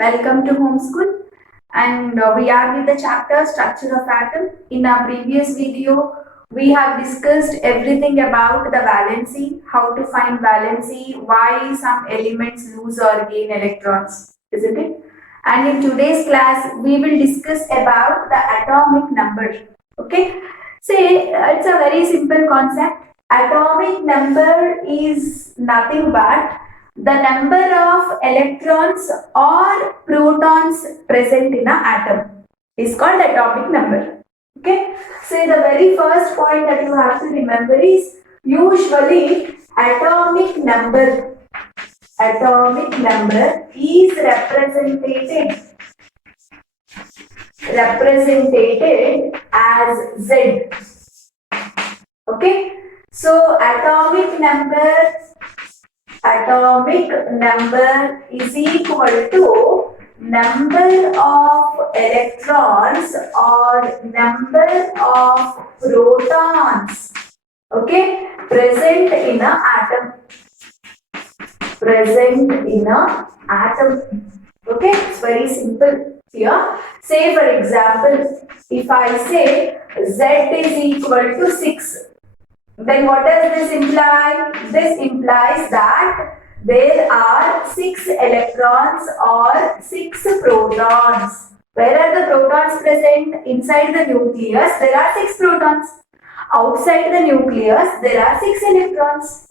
welcome to Homeschool. And we are with the chapter Structure of Atom. In our previous video, we have discussed everything about the valency, how to find valency, why some elements lose or gain electrons, isn't it? And in today's class, we will discuss about the atomic number. Okay, say it's a very simple concept. Atomic number is nothing but the number of electrons or protons present in an atom is called atomic number. Okay, so the very first point that you have to remember is usually atomic number is represented as Z. Okay, so atomic number is equal to number of electrons or number of protons, okay, present in an atom. Okay, it's very simple here. Say for example, if I say Z is equal to 6, then what does this imply? This implies that there are 6 electrons or 6 protons. Where are the protons present? Inside the nucleus, there are 6 protons. Outside the nucleus, there are 6 electrons.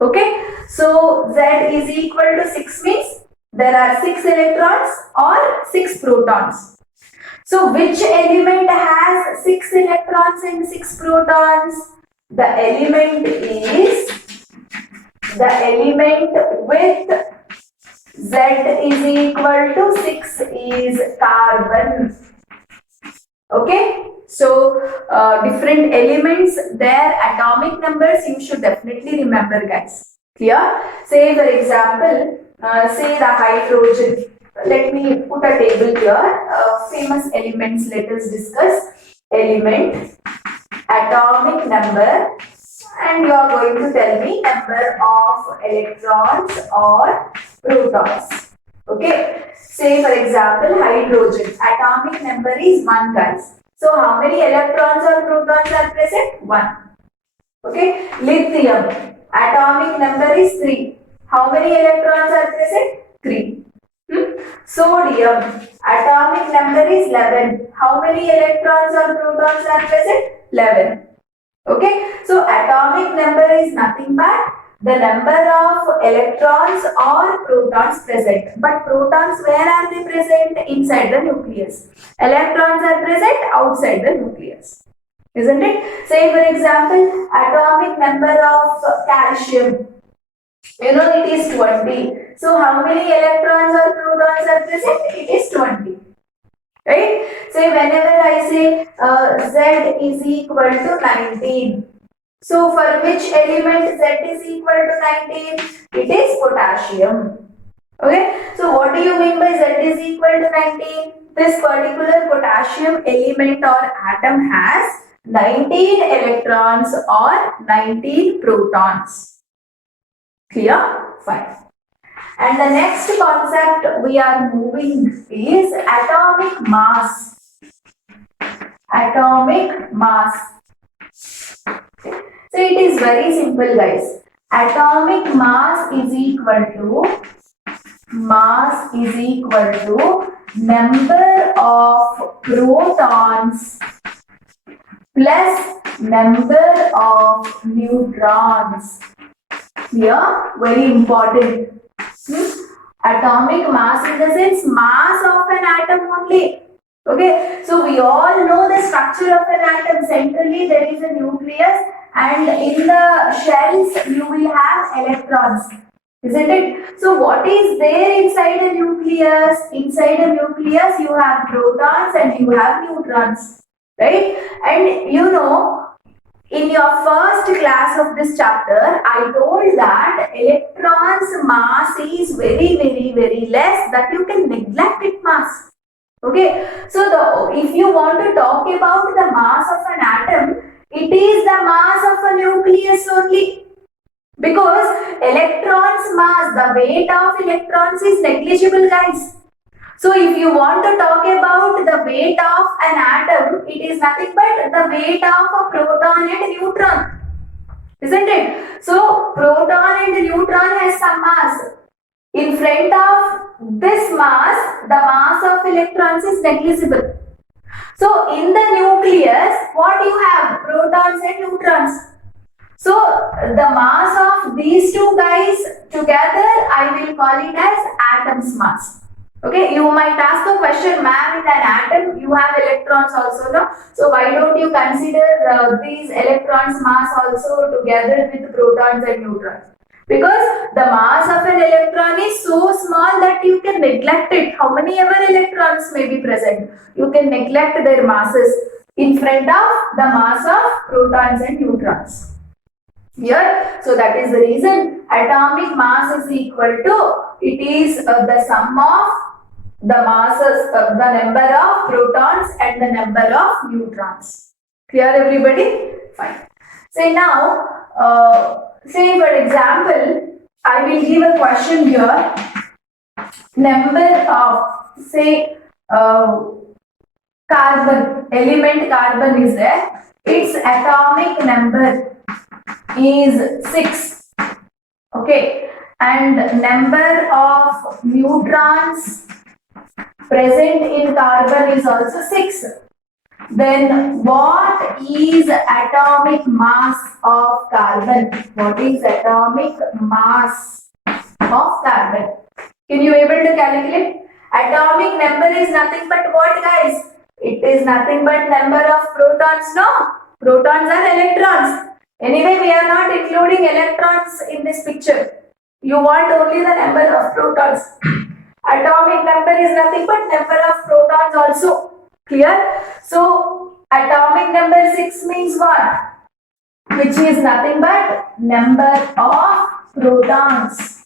Okay, so Z is equal to 6 means there are 6 electrons or 6 protons. So which element has 6 electrons and 6 protons? The element with Z is equal to 6 is carbon. Okay, so different elements, their atomic numbers you should definitely remember, guys. Clear? Say for example, say the hydrogen. Let me put a table here. Famous elements, let us discuss. Element, atomic number, and you are going to tell me number of electrons or protons. Okay, say for example hydrogen, atomic number is 1, guys. So how many electrons or protons are present? 1. Okay, lithium, atomic number is 3. How many electrons are present? 3. Sodium, atomic number is 11. How many electrons or protons are present? 11. Okay, so atomic number is nothing but the number of electrons or protons present. But protons, where are they present? Inside the nucleus. Electrons are present outside the nucleus. Isn't it? Say for example, atomic number of calcium. You know it is 20. So how many electrons or protons are present? It is 20. Right? So whenever I say Z is equal to 19. So for which element Z is equal to 19? It is potassium. Okay. So what do you mean by Z is equal to 19? This particular potassium element or atom has 19 electrons or 19 protons. Clear? Fine. And the next concept we are moving is atomic mass. Atomic mass. So it is very simple, guys. Atomic mass is equal to number of protons plus number of neutrons. Here, very important. Atomic mass in the sense mass of an atom only. Okay, so we all know the structure of an atom. Centrally there is a nucleus and in the shells you will have electrons. Isn't it? So what is there inside a nucleus? Inside a nucleus you have protons and you have neutrons. Right? And you know, in your first class of this chapter, I told that electrons mass is very less, that you can neglect its mass. Okay, so if you want to talk about the mass of an atom, it is the mass of a nucleus only. Because electrons mass, the weight of electrons is negligible, guys. So if you want to talk about the weight of an atom, it is nothing but the weight of a proton and neutron, isn't it? So proton and neutron has some mass. In front of this mass, the mass of electrons is negligible. So in the nucleus, what you have? Protons and neutrons. So the mass of these two guys together, I will call it as atom's mass. Okay, you might ask a question, ma'am, in an atom you have electrons also, no? So why don't you consider these electrons mass also together with protons and neutrons? Because the mass of an electron is so small that you can neglect it. How many ever electrons may be present? You can neglect their masses in front of the mass of protons and neutrons. Here, so that is the reason atomic mass is equal to, it is the sum of the masses, the number of protons and the number of neutrons. Clear everybody? Fine. Say now, say for example, I will give a question here. Number of, say, carbon, element carbon is there. Its atomic number is 6. Okay. And number of neutrons present in carbon is also 6. Then what is atomic mass of carbon? What is atomic mass of carbon? Can you able to calculate? Atomic number is nothing but what, guys? It is nothing but number of protons, no? Protons are electrons. Anyway, we are not including electrons in this picture. You want only the number of protons. Atomic number is nothing but number of protons also. Clear? So, atomic number 6 means what? Which is nothing but number of protons.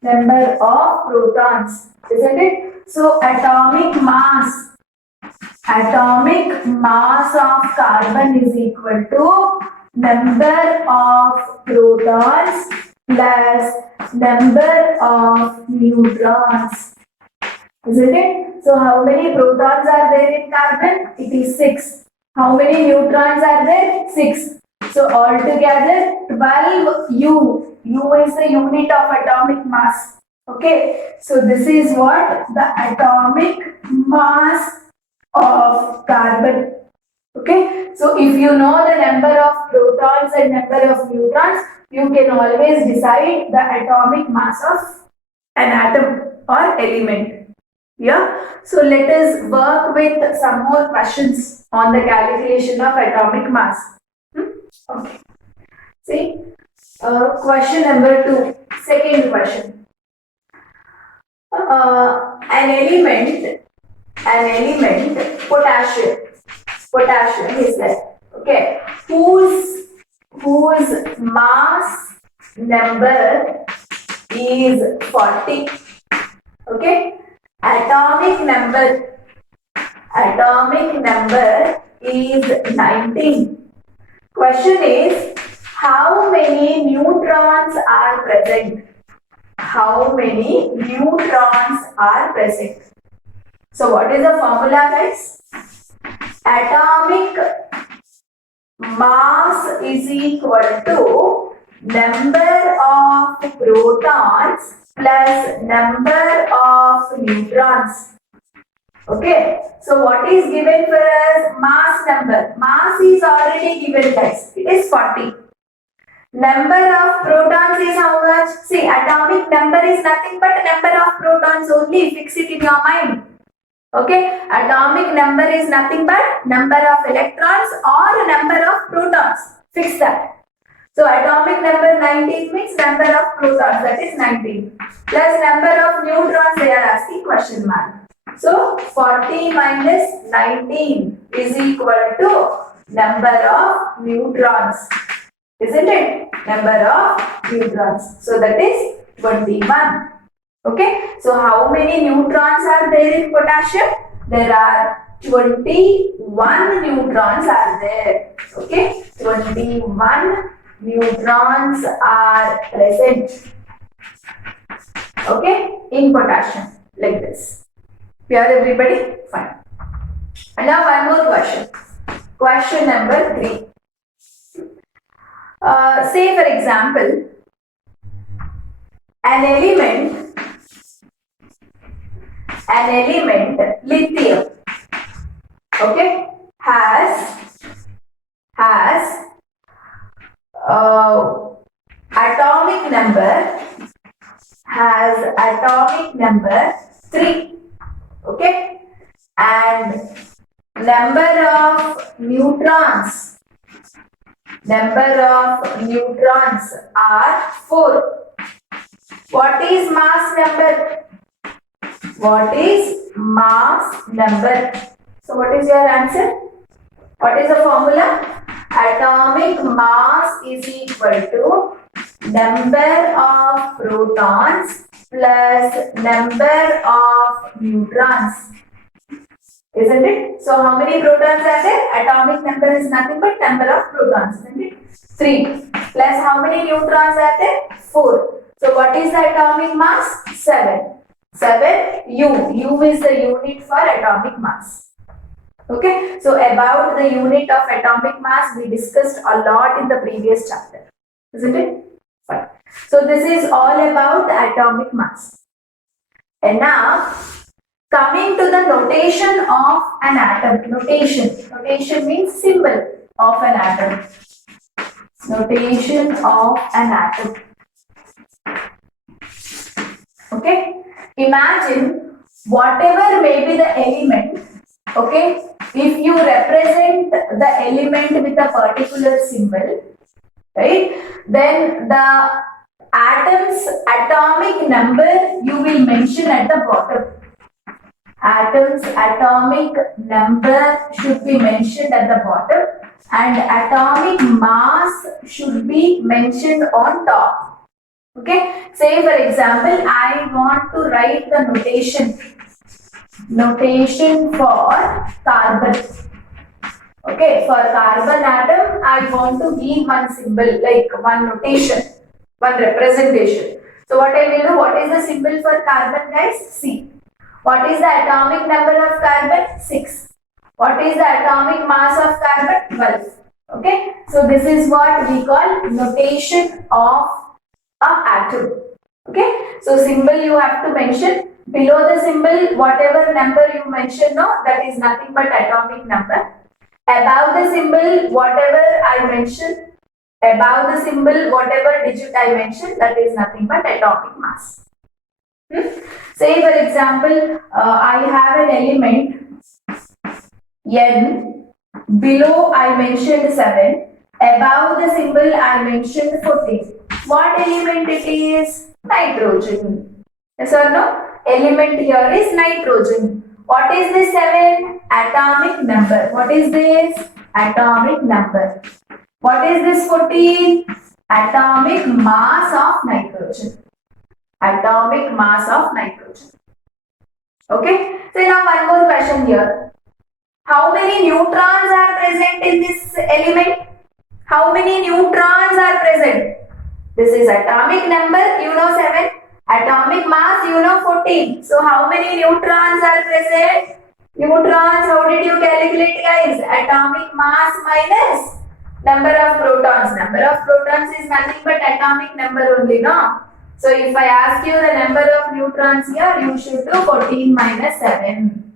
Number of protons. Isn't it? So, atomic mass of carbon is equal to number of protons plus number of neutrons. Isn't it? So how many protons are there in carbon? It is 6. How many neutrons are there? 6. So altogether 12 U. U is the unit of atomic mass. Okay. So this is what the atomic mass of carbon. Okay. So if you know the number of protons and number of neutrons, you can always decide the atomic mass of an atom or element. Yeah. So let us work with some more questions on the calculation of atomic mass. Okay. See, question number 2. Second question. An element, potassium is there. Okay. Whose mass number is 40. Okay. Atomic number is 19. Question is, how many neutrons are present? How many neutrons are present? So what is the formula, guys? Atomic mass is equal to number of protons plus number of neutrons. Okay, so what is given for us? Mass number. Mass is already given, guys. It is 40. Number of protons is how much? See, atomic number is nothing but number of protons only. Fix it in your mind. Okay, atomic number is nothing but number of electrons or number of protons. Fix that. So atomic number 19 means number of protons, that is 19. Plus number of neutrons, they are asking question mark. So 40 minus 19 is equal to number of neutrons. Isn't it? Number of neutrons. So that is 21. Okay. So how many neutrons are there in potassium? There are 21 neutrons are there. Okay. 21 neutrons are present. Okay. In potassium. Like this. Clear everybody? Fine. And now one more question. Question number 3. Say for example, an element lithium, okay, has atomic number 3, okay, and number of neutrons are 4. What is mass number? So what is your answer? What is the formula? Atomic mass is equal to number of protons plus number of neutrons. Isn't it? So how many protons are there? Atomic number is nothing but number of protons, isn't it? 3. Plus how many neutrons are there? 4. So what is the atomic mass? 7. 7 U. U is the unit for atomic mass. Okay. So about the unit of atomic mass we discussed a lot in the previous chapter. Isn't it? Fine. So this is all about the atomic mass. And now coming to the notation of an atom. Notation means symbol of an atom. Notation of an atom. Okay. Imagine whatever may be the element. Okay. If you represent the element with a particular symbol, right, then the atom's atomic number you will mention at the bottom. Atom's atomic number should be mentioned at the bottom and atomic mass should be mentioned on top. Okay. Say for example, I want to write the notation for carbon. Okay. For carbon atom, I want to give one symbol, like one notation, one representation. So what I will do, what is the symbol for carbon, guys? C. What is the atomic number of carbon? 6. What is the atomic mass of carbon? 12. Okay. So this is what we call notation of an atom. Okay. So symbol you have to mention. Below the symbol, whatever number you mention, no, that is nothing but atomic number. Above the symbol, whatever I mention, above the symbol, whatever digit I mention, that is nothing but atomic mass. Say for example, I have an element N, below I mentioned 7, above the symbol I mentioned 14. What element it is? Nitrogen. Yes or no? Element here is nitrogen. What is this 7? Atomic number. What is this? Atomic number. What is this 14? Atomic mass of nitrogen. Atomic mass of nitrogen. Okay. So now one more question here. How many neutrons are present in this element? How many neutrons are present? This is atomic number, you know 7. Atomic mass, you know 14. So how many neutrons are present? Neutrons, how did you calculate, guys? Atomic mass minus number of protons. Number of protons is nothing but atomic number only, no? So if I ask you the number of neutrons here, you should do 14 minus 7.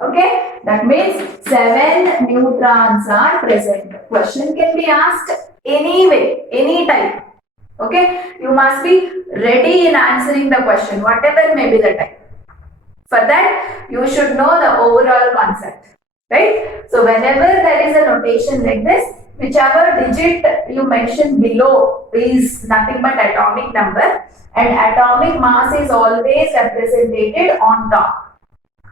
Okay, that means 7 neutrons are present. Question can be asked any way, any type. Okay, you must be ready in answering the question, whatever may be the type. For that, you should know the overall concept, right? So whenever there is a notation like this, whichever digit you mention below is nothing but atomic number and atomic mass is always represented on top.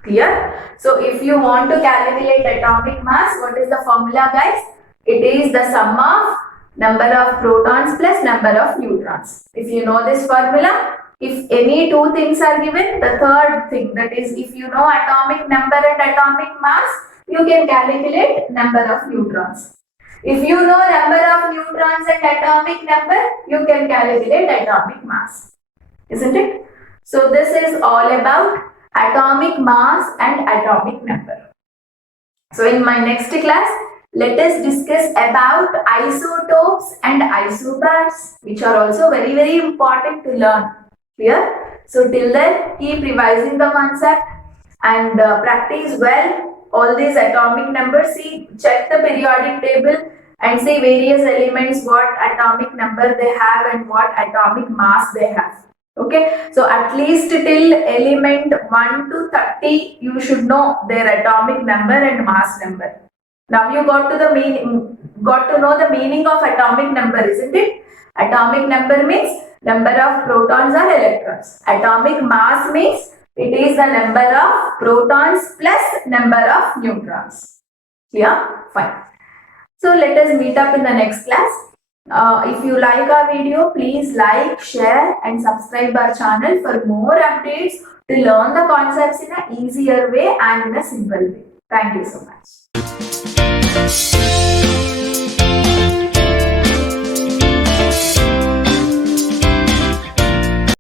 Clear? So if you want to calculate atomic mass, what is the formula, guys? It is the sum of number of protons plus number of neutrons. If you know this formula, if any two things are given, the third thing, that is if you know atomic number and atomic mass, you can calculate number of neutrons. If you know number of neutrons and atomic number, you can calculate atomic mass. Isn't it? So this is all about atomic mass and atomic number. So in my next class, let us discuss about isotopes and isobars, which are also very important to learn. Clear? So till then, keep revising the concept and practice well all these atomic numbers. See, check the periodic table and see various elements, what atomic number they have and what atomic mass they have. Okay, so at least till element 1 to 30 you should know their atomic number and mass number. Now you got to know the meaning of atomic number, isn't it? Atomic number means number of protons or electrons. Atomic mass means it is the number of protons plus number of neutrons. Yeah, fine. So let us meet up in the next class. If you like our video, please like, share and subscribe our channel for more updates to learn the concepts in an easier way and in a simple way. Thank you so much.